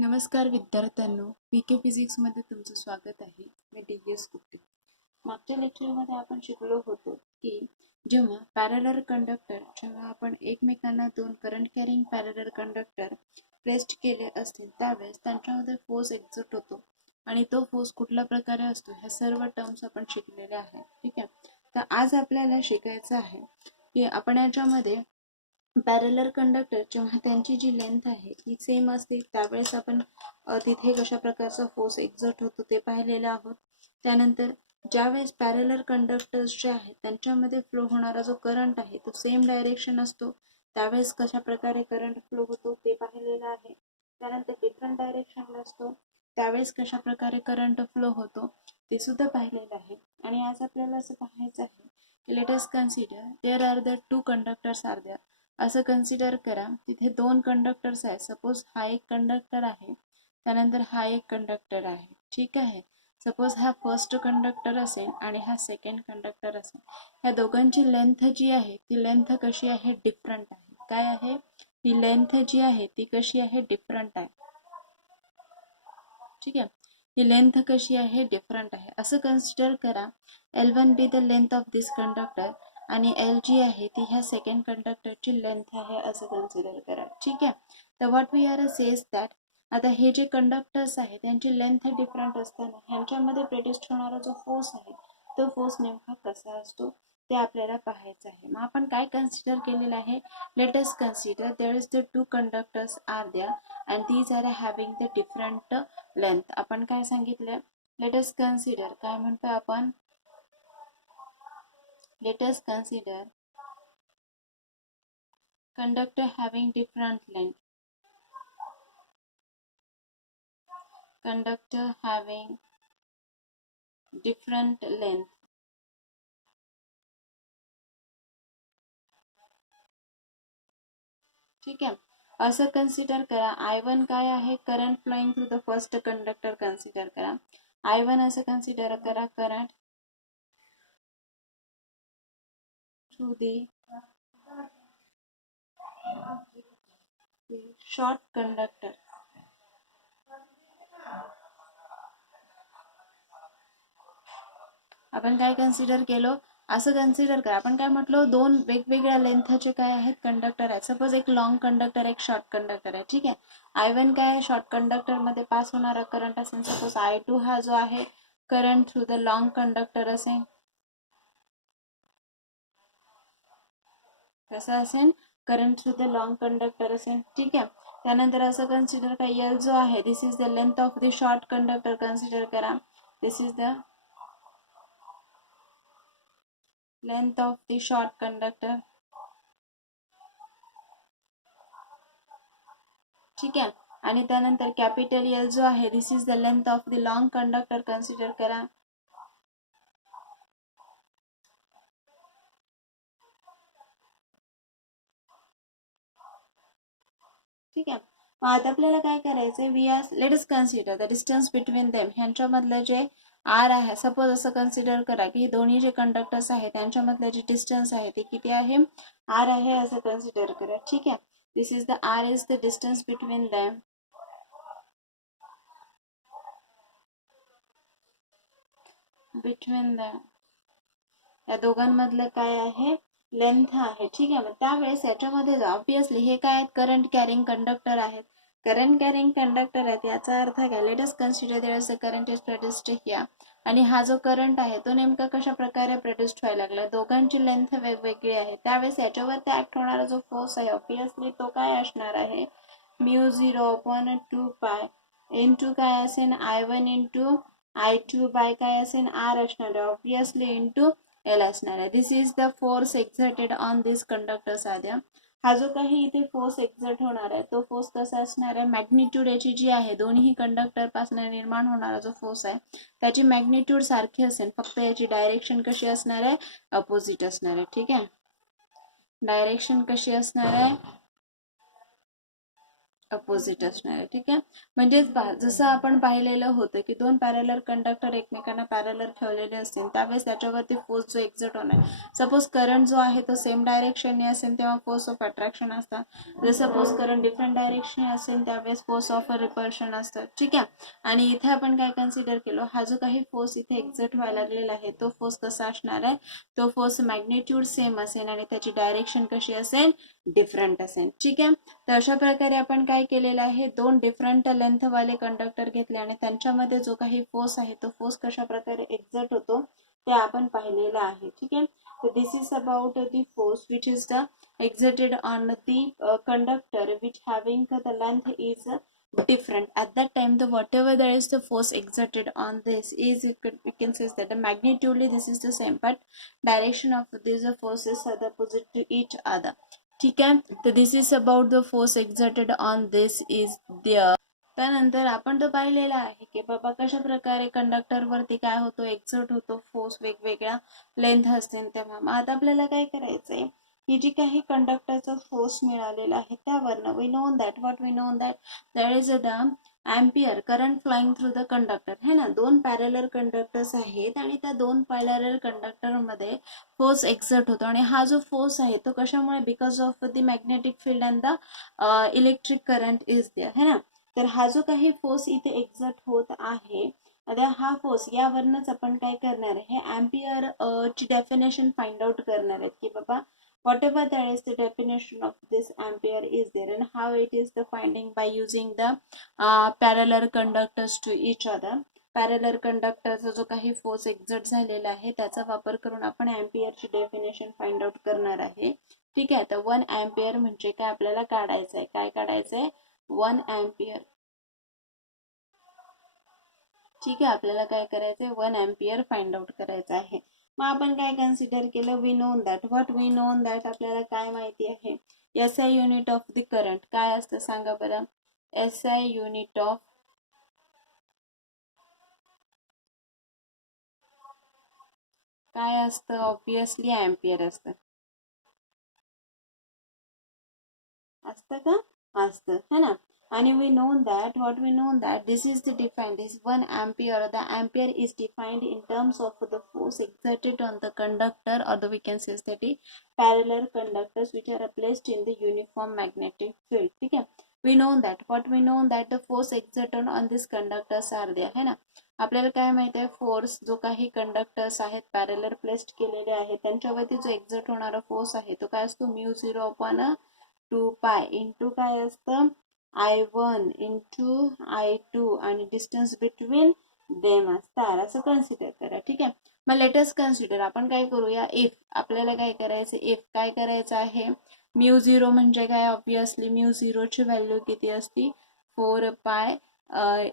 नमस्कार विद्यार्थ्यांनो, पीके फिजिक्समध्ये तुमचं स्वागत आहे. मी डी.एस. गुप्ते. मागच्या लेक्चरमध्ये आपण शिकलो होतो की जेव्हा आपण एकमेकांना दोन current carrying parallel conductor placed केले असतील त्यावेळेस त्यांच्यामध्ये फोर्स एक्झर्ट होतो आणि तो फोर्स कुठल्या प्रकारे असतो ह्या सर्व टर्म्स आपण शिकलेले आहेत. ठीक आहे, तर आज आपल्याला शिकायचं आहे की आपण याच्यामध्ये पॅरलर कंडक्टर जेव्हा त्यांची जी लेंथ आहे ती सेम असते त्यावेळेस आपण तिथे कशा प्रकारचा फोर्स एक्झर्ट होतो ते पाहिलेलं आहोत. त्यानंतर ज्यावेळेस पॅरलर कंडक्टर्स जे आहेत त्यांच्यामध्ये फ्लो होणारा जो करंट आहे तो सेम डायरेक्शन असतो त्यावेळेस कशा प्रकारे करंट फ्लो होतो ते पाहिलेलं आहे. त्यानंतर डिफरंट डायरेक्शनला असतो त्यावेळेस कशा प्रकारे करंट फ्लो होतो ते सुद्धा पाहिलेलं आहे. आणि आज आपल्याला असं पाहायचं आहे की let us consider there are the two conductors are there. असं कन्सिडर करा तिथे दोन कंडक्टर्स आहेत. सपोज हा एक कंडक्टर आहे त्यानंतर हा एक कंडक्टर आहे. ठीक आहे, सपोज हा फर्स्ट कंडक्टर असेल आणि हा सेकंड कंडक्टर असेल. ह्या दोघांची लेंथ जी आहे ती लेंथ कशी आहे, डिफरंट आहे. काय आहे ही लेंथ जी आहे ती कशी आहे, डिफरंट आहे. ठीक आहे, ही लेंथ कशी आहे, डिफरंट आहे. असं कन्सिडर करा L1 be the length of this conductor आणि L जी आहे ती ह्या सेकंड कंडक्टरची लेंथ आहे असं कन्सिडर करा. ठीक आहे, तर what we are says that आता हे जे कंडक्टर्स आहेत त्यांची लेंथ डिफरंट असताना ह्यांच्यामध्ये प्रोड्यूस होणारा जो फोर्स आहे तो फोर्स नेमका कसा असतो ते आपल्याला पाहायचं आहे. मग आपण काय कन्सिडर केलेलं आहे, let us consider there is the two conductors are there and these are having the different length. आपण काय सांगितलं, लेट अस कन्सिडर काय म्हणतो आपण, let us consider conductor having different length. Conductor having different length. ठीक आहे, असं consider करा. I1 काय आहे, current flowing through the first conductor consider करा. I1 असं कन्सिडर करा, current through the short conductor. आपण काय कन्सिडर केलं, असं कन्सिडर करा. आपण काय म्हटलो, दोन वेगवेगळ्या लेंथचे काय आहेत कंडक्टर आहेत. सपोज एक लॉंग कंडक्टर एक शॉर्ट कंडक्टर आहे. ठीक आहे, I1 काय आहे, शॉर्ट कंडक्टर मध्ये पास होणारा करंट असेल. सपोज I2 हा जो आहे current through the long conductor असेल. कसा असेल, current through the long conductor असेल. ठीक आहे, त्यानंतर असं कन्सिडर करा L जो आहे this is the length of the short conductor consider करा. This is the length of the short conductor. ठीक आहे, आणि त्यानंतर कॅपिटल L जो आहे this is the length of the long conductor consider करा. ठीक आहे, मग आता आपल्याला काय करायचंय, we are let us consider the distance between them. ह्यांच्यामधलं जे आर आहे, सपोज असं कन्सिडर करा की दोन्ही जे कंडक्टर्स आहेत त्यांच्यामधलं जे डिस्टन्स आहे ते किती आहे, आर आहे असं कन्सिडर करा. ठीक आहे, this is the R is the distance between them. Between them या दोघांमधलं काय आहे, लेंथ आहे. ठीक आहे, मग त्यावेळेस याच्यामध्ये ऑब्विसली हे काय आहेत, करंट कॅरिंग कंडक्टर आहेत. करंट कॅरिंग कंडक्टर आहेत याचा अर्थ काय, let us consider there is a current is produced here. आणि हा जो करंट आहे तो नेमका कशा प्रकारे प्रोड्यूस्ड व्हायला लागला, दोघांची लेंथ वेगवेगळी आहे. त्यावेळेस याच्यावरती ऍक्ट होणारा जो फोर्स आहे ऑब्विसली तो काय असणार आहे, μ0/2π इंटू काय असेल, I1 इंटू I2 बाय काय असेल, आर असणार आहे ऑब्विसली इंटू L असणार आहे. This is the force exerted on this conductor. साध्या हा जो काही इथे फोर्स एक्झर्ट होणार आहे तो फोर्स कसा असणार आहे, मॅग्निट्यूड याची जी आहे दोन्ही कंडक्टर पासून निर्माण होणारा जो फोर्स आहे त्याची मॅग्निट्यूड सारखी असेल, फक्त याची डायरेक्शन कशी असणार आहे, अपोजिट असणार आहे. ठीक आहे, डायरेक्शन कशी असणार आहे, अपोजिट असणार आहे. ठीक आहे, म्हणजेच जसं आपण पाहिलेलं होतं की दोन पॅरलर कंडक्टर एकमेकांना पॅरलर ठेवलेले असतील त्यावेळेस त्याच्यावरती फोर्स जो एक्झर्ट होणार, सपोज करंट जो आहे तो सेम डायरेक्शनने असेल तेव्हा फोर्स ऑफ अट्रॅक्शन असतात, जर सपोज करंट डिफरंट डायरेक्शन असेल त्यावेळेस फोर्स ऑफ रिपल्शन असतात. ठीक आहे, आणि इथे आपण काय कन्सिडर केलो, हा जो काही फोर्स इथे एक्झर्ट व्हायला लागलेला आहे तो फोर्स कसा असणार आहे, तो फोर्स मॅग्निट्यूड सेम असेल आणि त्याची डायरेक्शन कशी असेल, डिफरंट असेल. ठीक आहे, तर अशा प्रकारे आपण काय केलेलं आहे, दोन डिफरंट लेंथवाले कंडक्टर घेतले आणि त्यांच्यामध्ये जो काही फोर्स आहे तो फोर्स कशा प्रकारे एक्झर्ट होतो ते आपण पाहिलेलं आहे. ठीक आहे, तर this is about the force which is the exerted on the conductor which having the length is different. At that time the whatever there is the force exerted on this is, we can say that the magnitude this is the same but direction of these forces are the opposite to each other. ठीक आहे, तर this is about the force exerted on this is there. त्यानंतर आपण तर पाहिलेलं आहे की बाबा कशा प्रकारे कंडक्टर वरती काय होतो, एक्झर्ट होतो फोर्स वेगवेगळ्या लेंथ असतील तेव्हा. मग आता आपल्याला काय करायचंय, ही जी काही कंडक्टरचा फोर्स मिळालेला आहे त्यावरनं we know that what we know that that is the ampere current flying through the conductor. है ना, दोन पॅरलर कंडक्टर्स आहेत आणि त्या दोन पॅरलर कंडक्टर मध्ये फोर्स एक्झर्ट होतो आणि हा जो फोर्स आहे तो कशामुळे, because of the magnetic field and the electric current is there. है ना, तर हा जो काही फोर्स इथे एक्झर्ट होत आहे, आता हा फोर्स यावरनच आपण काय करणार आहे, एम्पियर ची डेफिनेशन फाइंड आउट करणार आहेत की बाबा whatever that is the definition of this ampere is there and how it is the finding by using the parallel conductors to each other. Parallel कंडक्टरचा जो काही फोर्स एक्झर्ट झालेला आहे त्याचा वापर करून आपण एम्पियरची डेफिनेशन फाइंड आउट करणार आहे. ठीक आहे, तर 1 एम्पियर म्हणजे काय आपल्याला काढायचं आहे, काय काढायचं आहे, 1 एम्पियर. ठीक आहे, आपल्याला काय करायचं आहे, 1 एम्पियर फाइंड आउट करायचं आहे. मग आपण काय कन्सिडर केलं, we known that what we known that आपल्याला काय माहिती आहे, S I unit of the current काय असतं सांगा बरं, एस आय युनिट ऑफ काय असतं, ऑब्विसली एम्पियर असतं. असतं का, असतं, है ना. आणि we know that what we know that this is the defined, this 1 ampere, the ampere is defined in terms of the force exerted on the conductor or the we can say that parallel conductors which are placed in the uniform magnetic field. ठीक है, we know that what we know that the force exerted on these conductors are there. है ना, आपल्याला काय माहिती आहे, force जो काही कंडक्टर्स आहेत पॅरलर प्लेस्ड केलेले आहेत त्यांच्यावरती जो एक्झर्ट होणारा फोर्स आहे तो काय असतो, μ0/2 पाय इंटू काय असतं, I1 इंटू I2 आणि डिस्टन्स बिटवीन देम असतात असं कन्सिडर करा. ठीक आहे, मग लेटेस्ट कन्सिडर आपण काय करूया, इफ आपल्याला काय करायचं, इफ काय करायचं आहे, μ0 म्हणजे काय, ऑब्विसली μ0 ची व्हॅल्यू किती असती, 4 पाय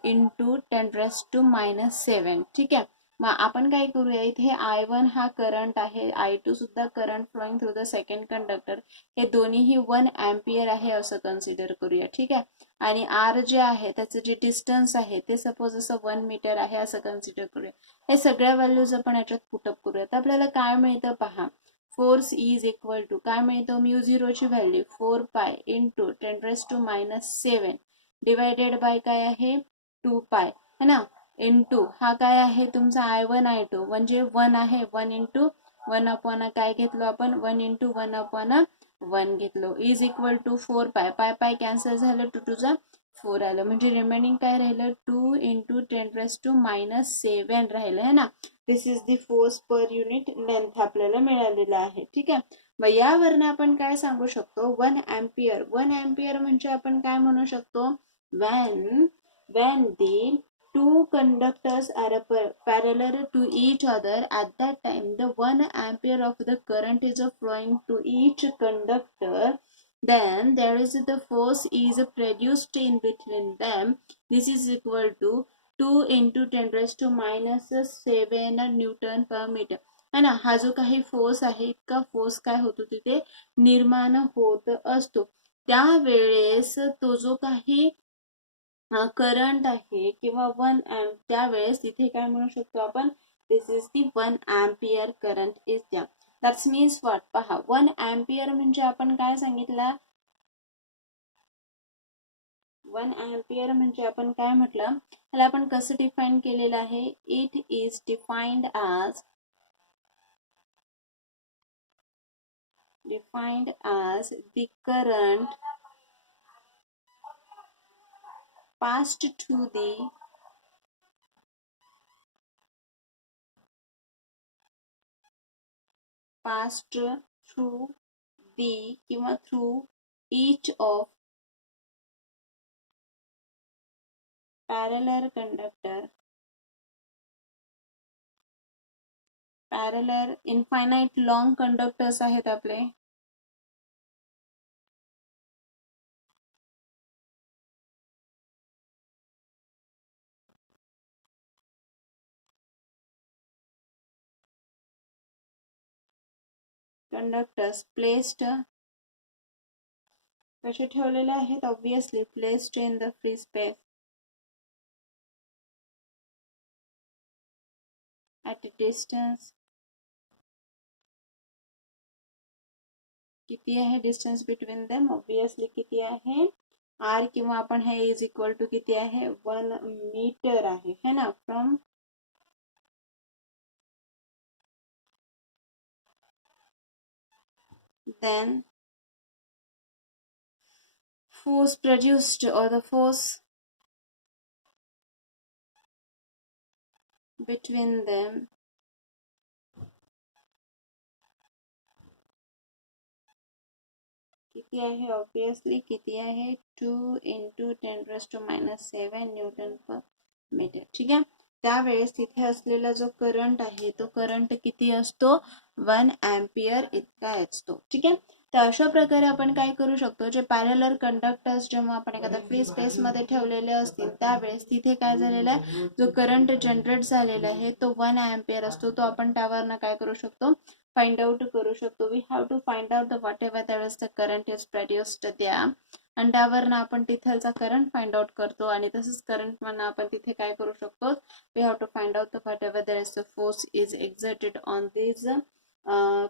इंटू 10⁻⁻⁷. ठीक आहे, मग आपण काय करूया, इथे I1 हा करंट आहे, I2 सुद्धा current flowing through the second conductor, हे दोन्हीही 1 एम्पियर आहे असं कन्सिडर करूया. ठीक आहे, आणि आर जे आहे त्याचं जे डिस्टन्स आहे ते सपोज असं 1 मीटर आहे असं कन्सिडर करूया. हे सगळ्या व्हॅल्यूज आपण याच्यात पुटअप करूया. तर आपल्याला काय मिळतं पहा, फोर्स इज इक्वल टू काय मिळतं, μ0 ची value 4 pi into 10⁻⁷ divided by काय आहे, 2 पाय, है ना, इंटू हा काय आहे तुमचा I1 I2 म्हणजे 1 आहे, 1 इंटू 1 अपॉन काय घेतलो आपण, 1 इंटू 1 अपॉन 1 घेतलो, इज इक्वल टू 4 पाय, पाय पाय कॅन्सल झालं, 2 2 जा 4 आलं, म्हणजे रिमेनिंग काय राहिलं, 2 इंटू 10⁻⁷ राहिलं. है ना, this is the force per unit length आपल्याला मिळालेला आहे. ठीक आहे, मग यावरनं आपण काय सांगू शकतो, 1 एम्पियर, 1 एम्पियर म्हणजे आपण काय म्हणू शकतो, when the two conductors are parallel to each other, at that time the 1 ampere of the current is flowing to each conductor, then there is the force is produced in between them, this is equal to 2 into 10⁻⁷ newton per metre. है ना, हा जो काही force आहे इतका force काय होतो तिथे निर्माण होत असतो. त्यावेळेस तो जो काही करंट आहे किंवा 1 त्यावेळेस तिथे काय म्हणू शकतो आपण, this is the 1 ampere current is द्या. दॅट्स मीन्स व्हॉट, पहा 1 एम्पियर म्हणजे आपण काय सांगितलं, 1 एम्पियर म्हणजे आपण काय म्हटलं, ह्याला आपण कसं डिफाईन केलेलं आहे, it is defined as the current passed through the किंवा through each of parallel infinite long conductors आहेत आपले, conductors placed कसे ठेवलेले आहेत, obviously placed in the free space at a distance, किती आहे डिस्टन्स बिटवीन देम, ऑब्वियसली किती आहे r, किंवा आपण हे इज इक्वल टू किती आहे 1 मीटर आहे है ना, from then force produced or the force between them किती आहे, ऑब्वियसली किती आहे 2 × 10⁻⁷ न्यूटन पर मीटर. ठीक आहे. त्यावेळेस तिथे असलेला जो करंट आहे तो करंट किती असतो, 1 एम्पियर इतका असतो. ठीक आहे. तर अशा प्रकारे आपण काय करू शकतो, जे पॅरलल कंडक्टर्स जेव्हा आपण एखाद्या फ्री स्पेस मध्ये ठेवलेले असतील त्यावेळेस तिथे काय झालेला आहे, जो करंट जनरेट झालेला आहे तो 1 एम्पियर असतो. तो आपण त्यावरनं काय करू शकतो, फाइंड आउट करू शकतो. We have to find out the whatever that is the current is produced द्या, आणि त्यावरनं आपण तिथलचा करंट फाइंड आउट करतो. आणि तसंच करंट म्हणून आपण तिथे काय करू शकतो, we have to find out the whatever that is the force is exerted on these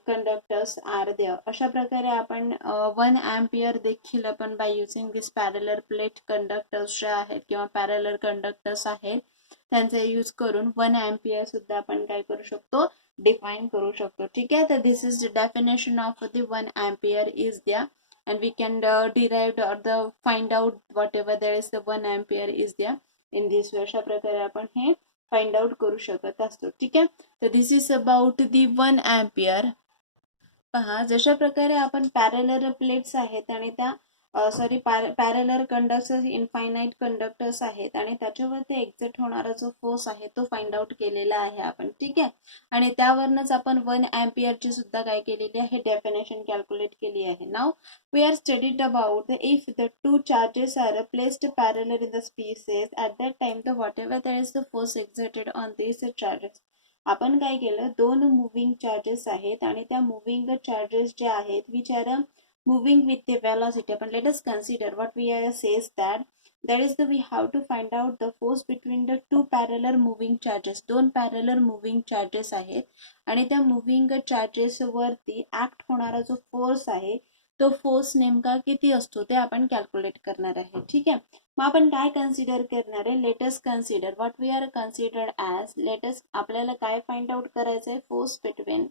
conductors are there. अशा प्रकारे आपण 1 एम्पियर देखील आपण by using this parallel plate conductors जे आहेत किंवा पॅरलर कंडक्टर्स आहेत त्यांचा यूज करून 1 एम्पियर सुद्धा आपण काय करू शकतो, डिफाइन करू शकतो. ठीक आहे. तर this is the definition of the 1 ampere is द्या, and we can derive or the find out whatever there is the 1 ampere is there in this way. अशा प्रकारे आपण हे फाइंड आउट करू शकत असतो. ठीक आहे. तर this is about the 1 ampere. पहा, जशा प्रकारे आपण पॅरलर प्लेट्स आहेत आणि त्या पॅरलर कंडक्टर्स इनफायनाइट कंडक्टर्स आहेत आणि त्याच्यावरती एक्झर्ट होणारा जो फोर्स आहे तो फाइंड आउट केलेला आहे आपण. ठीक आहे. आणि त्यावरनच आपण 1 एम्पियरची सुद्धा काय केलेली आहे, डेफिनेशन कॅल्क्युलेट केली आहे. Now we are studied about if the two charges are placed parallel in the spaces at that time the whatever that is the force exerted on this charges. आपण काय केलं, दोन moving charges आहेत आणि त्या moving charges जे आहेत which are moving with the velocity. But let us consider what we says that is we have to find out the force between the two parallel moving charges. दोन parallel moving charges आहेत आणि त्या moving charges वरती act होणारा जो force आहे तो force नेमका किती असतो ते आपण कॅल्क्युलेट करणार आहे. ठीक आहे. मग आपण काय कन्सिडर करणार आहे, let's consider what we are considered as, let's आपल्याला काय फाइंड आउट करायचं आहे, फोर्स बिटवीन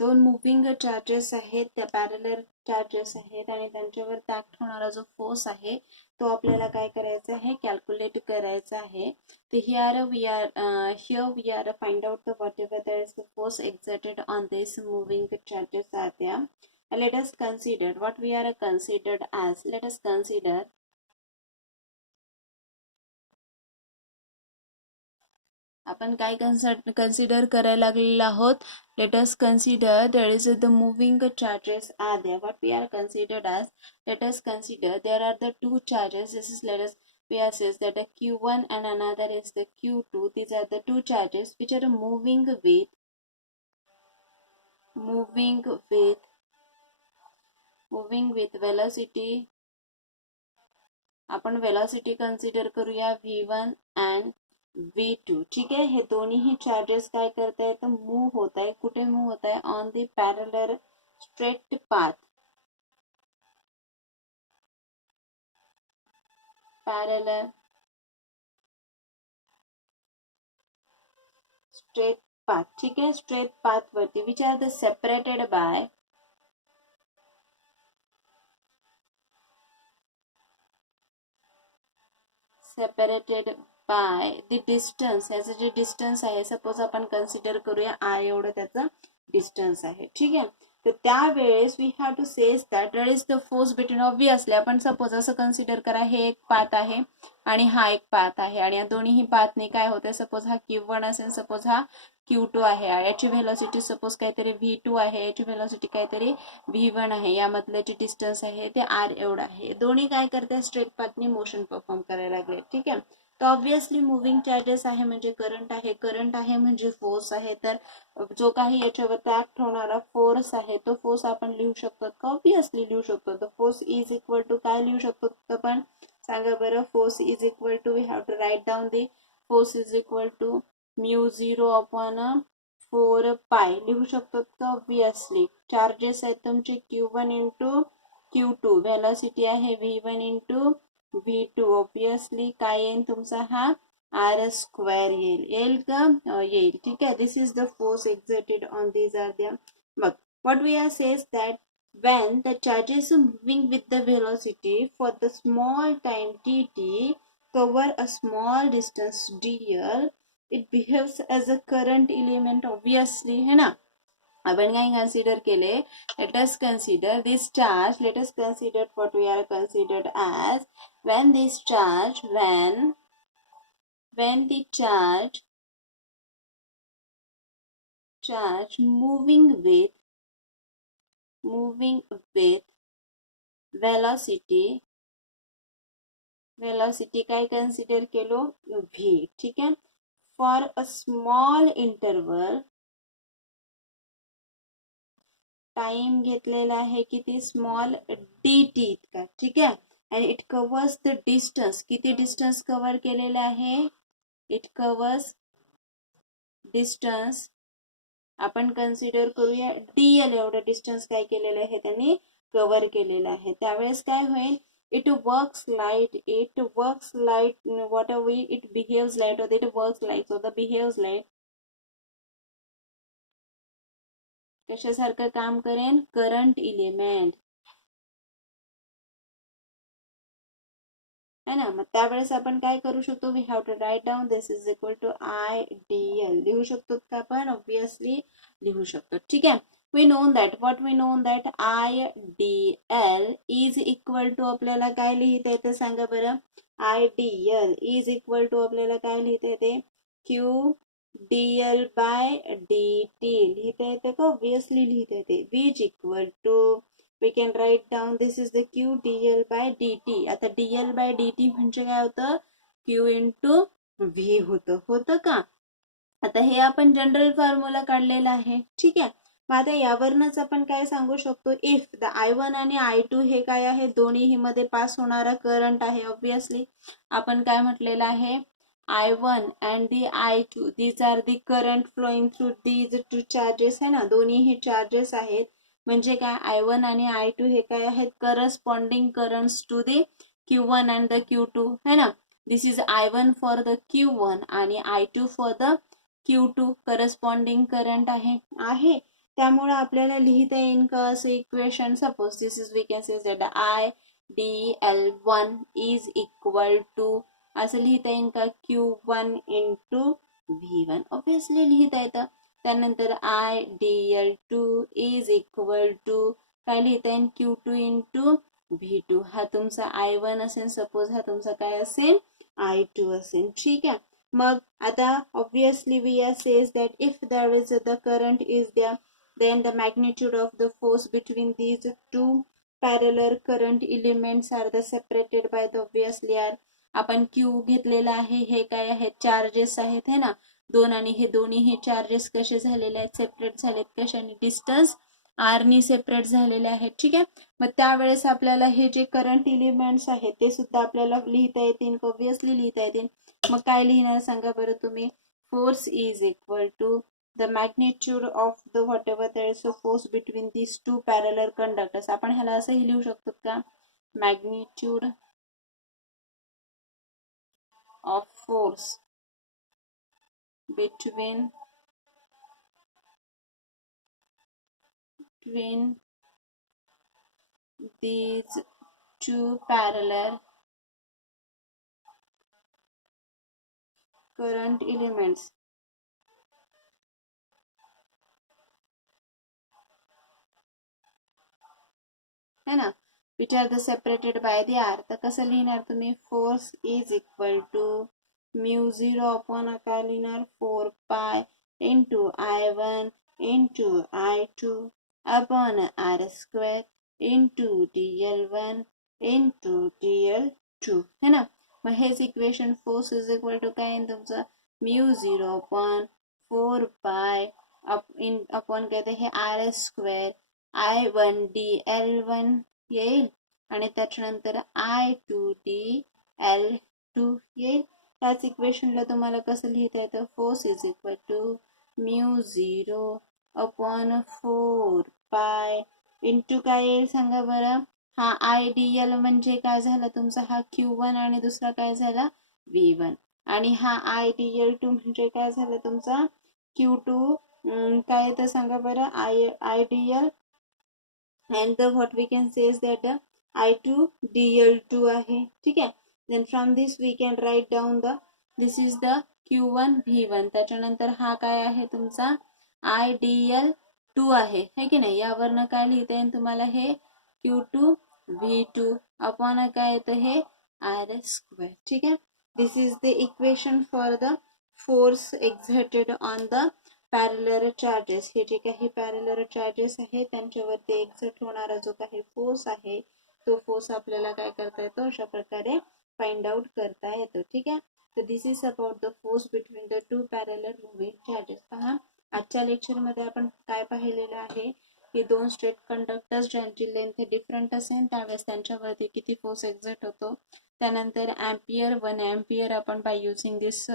दोन मुव्हिंग चार्जेस आहेत, त्या पॅरलर चार्जेस आहेत आणि त्यांच्यावर ऍक्ट होणारा जो फोर्स आहे तो आपल्याला काय करायचा आहे, कॅल्क्युलेट करायचा आहे. तर here we are find out the whatever that is the force exerted on this moving charges are there. Let us consider what we are considered as. Let us consider आपण काय consider करायला लागलेलो आहोत, let us consider there is the moving charges are there. What we are considered as, let us consider there are the two charges. This is let us we are says that a q1 and another is the q2. These are the two charges which are moving with moving with velocity, आपण velocity consider करूया v1 and v2. ठीक आहे, हे दोन्हीही charges काय करतायत, move होत आहे. कुठे मूव्ह होत आहे, on the parallel straight path, parallel straight path. ठीक आहे, स्ट्रेट पाथ वरती which are the separated by the distance. याचं जे डिस्टन्स आहे, सपोज आपण कन्सिडर करूया आय एवढं त्याचं डिस्टन्स आहे. ठीक आहे, तर त्यावेळेस we have to says that is the force between. Obviously आपण सपोज असं कन्सिडर करा, हे एक पाथ आहे आणि हा एक पाथ आहे, आणि या दोन्हीही पाथने काय होते, सपोज हा Q1 असेल, सपोज हा Q2 आहे, याची व्हेलॉसिटी सपोज काहीतरी V2 आहे, याची व्हेलॉसिटी काहीतरी V1 आहे, यामधले जे डिस्टन्स आहे ते R एवढं आहे. दोन्ही काय करते, स्ट्रेट पाथने मोशन परफॉर्म करायला लागले. ठीक आहे, तर ऑब्विसली मुव्हिंग चार्जेस आहे म्हणजे करंट आहे, करंट आहे म्हणजे फोर्स आहे. तर जो काही याच्यावर ऍक्ट होणारा फोर्स आहे, तो फोर्स आपण लिहू शकतो का, ऑब्विसली लिहू शकतो. तर फोर्स इज इक्वल टू काय लिहू शकतो आपण, सांगा बरं. Force is equal to, we have to write down the force is equal to μ0 upon 4π लिहू शकतो का, ऑब्विसली. चार्जेस आहेत तुमचे Q1 इंटू Q2, व्हेलॉसिटी आहे V1 इंटू V2, ऑब्विसली काय येईल तुमचा, हा R स्क्वेअर येईल का, येईल. ठीक आहे, this is the force exerted on these are the. मग what we are says that when the charges moving with the velocity for the small time dt cover a small distance dl, it behaves as a current element, obviously, है ना. आपण काय consider केले, let us consider this charge, let us consider what we are considered as when this charge, when the charge moving with velocity काय consider केलो, v. ठीक आहे, for a small interval, time घेतलेला आहे किती, स्मॉल dt इतका. ठीक आहे, आणि इट कवर्स द डिस्टन्स, किती डिस्टन्स कव्हर केलेला आहे, इट कवर्स डिस्टन्स, आपण कन्सिडर करूया dl एवढं डिस्टन्स काय केलेलं आहे, त्यांनी कव्हर केलेलं आहे. त्यावेळेस काय होईल, it works light, whatever it behaves light, or it works like, so the behaves light कशासारखं काम करेन, करंट इलिमेंट, है ना. मग त्यावेळेस आपण काय करू शकतो, we have to write down this is equal to IDL लिहू शकतो का आपण, ऑब्विसली लिहू शकतो. ठीक आहे, we know that IDL is equal to, आपल्याला काय लिहिता येते सांगा बरं, IDL is equal to आपल्याला काय लिहिता येते, QDL by DT लिहिता येते का, ऑब्विसली लिहिता येते. which equal to, we can write down this is the Q dl by dt. आता dl by dt म्हणजे काय होतं, Q into V होतं का. आता हे आपण जनरल फॉर्म्युला काढलेला आहे. ठीक आहे, मग आता यावरनच आपण काय सांगू शकतो, इफ द I1 आणि I2 हे काय आहे, दोन्ही मध्ये पास होणारा करंट आहे. ऑब्विसली आपण काय म्हटलेलं आहे, I1 and the I2 these are the current flowing through these two charges, है ना, दोन्ही हे चार्जेस आहेत. म्हणजे काय, I1 आणि I2 हे काय आहेत, corresponding currents to the Q1 and the Q2, है ना. This is I1 for the Q1 आणि I2 for the Q2, corresponding current आहे. त्यामुळे आपल्याला लिहिता येईल का असं equation, suppose this is, we can say that IDL1 is equal to, असं लिहिता येईल का, Q1 इंटू V1, ऑब्विसली लिहिता येतं. त्यानंतर IDL2 इज इक्वल टू काय लिहिता येईल, Q2 इंटू V2, हा तुमचा I1 असेल, सपोज हा तुमचा काय असेल, I2 असेल. ठीक आहे, मग आता obviously we are says that if there is the current is there, then the magnitude of the force between these two parallel current elements are the separated by the obviously are, आपण Q घेतलेला आहे, हे काय आहेत, charges आहेत, है ना, दोन, आणि हे दोन्ही हे चार्जेस कसे झालेले आहेत, सेपरेट झालेत कशाने, डिस्टन्स आरनी सेपरेट झालेले आहेत. ठीक आहे, मग त्यावेळेस आपल्याला हे जे करंट एलिमेंट्स आहेत ते सुद्धा आपल्याला लिहिता येतील, ऑब्विसली लिहिता येतील. मग काय लिहिणार सांगा बरं तुम्ही? Force is equal to the magnitude of the whatever there is a force between these two parallel conductors. आपण ह्याला असंही लिहू शकतो का? magnitude of force between these two parallel current elements. है ना, which are the separated by the r. तर कसं लिहिणार तुम्ही? Force is equal to mu 0 upon काय लिहिणार? 4 pi into I1 into I2 upon R square into DL1 into DL2. है ना, मग हेच equation force is equal to काय आहे तुमचं? म्यू 0 अपॉन 4 पाय अपॉन काय ते हे आर स्क्वेअर I1 DL1 येईल आणि त्याच्यानंतर I2 DL2 येईल. त्याच इक्वेशनला तुम्हाला कसं लिहिता येतं? Force is equal to mu 0 upon 4 pi into काय येईल सांगा बरं? हा IDL म्हणजे काय झाला तुमचा? हा Q1 आणि दुसरा काय झाला? V1. आणि हा IDL2 म्हणजे काय झालं तुमचा? Q2. काय येतं सांगा बरं? IDL and the what we can say is that I2 DL2 आहे. ठीक आहे, then from this we can write down the this is the Q1 V1. त्याच्यानंतर हा काय आहे तुमचा? IDL2 आहे, है की नाही? यावरनं काय लिहिता येईल तुम्हाला? हे Q2 V2 अपॉन काय येतं? हे R स्क्वेअर. ठीक आहे, this is the equation for the force exerted on the parallel charges. हे जे काही पॅरलर चार्जेस आहे त्यांच्यावरती एक्झर्ट होणारा जो काही फोर्स आहे तो फोर्स आपल्याला काय करता येतो? अशा प्रकारे फाइंड आउट करता येतो. ठीक आहे, तर this is about the force between the two parallel moving charges. पहा, आजच्या लेक्चरमध्ये आपण काय पाहिलेलं आहे की दोन स्ट्रेट कंडक्टर्स ज्यांची लेंथ डिफरंट असेल त्यावेळेस त्यांच्यावरती किती फोर्स एक्झर्ट होतो. त्यानंतर एम्पियर 1 एम्पियर आपण by using this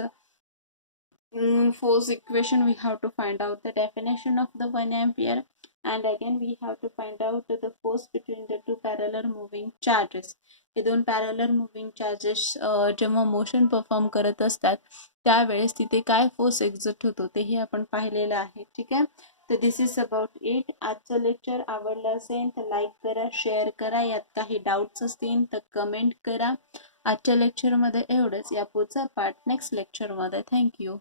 force equation we have to find out the definition of the 1 ampere, and again we have to find out the force between the two parallel moving charges. हे दोन parallel moving charges जेव्हा motion perform करत असतात त्यावेळेस तिथे काय force exert होतो तेही आपण पाहिलेलं आहे. ठीक आहे, तर दिस इज अबाउट इट. आजचं लेक्चर आवडलं असेल तर लाईक करा, शेअर करा. यात काही डाऊट्स असतील तर कमेंट करा. आजच्या लेक्चरमध्ये एवढंच. या पुढचा पार्ट नेक्स्ट लेक्चरमध्ये. थँक्यू.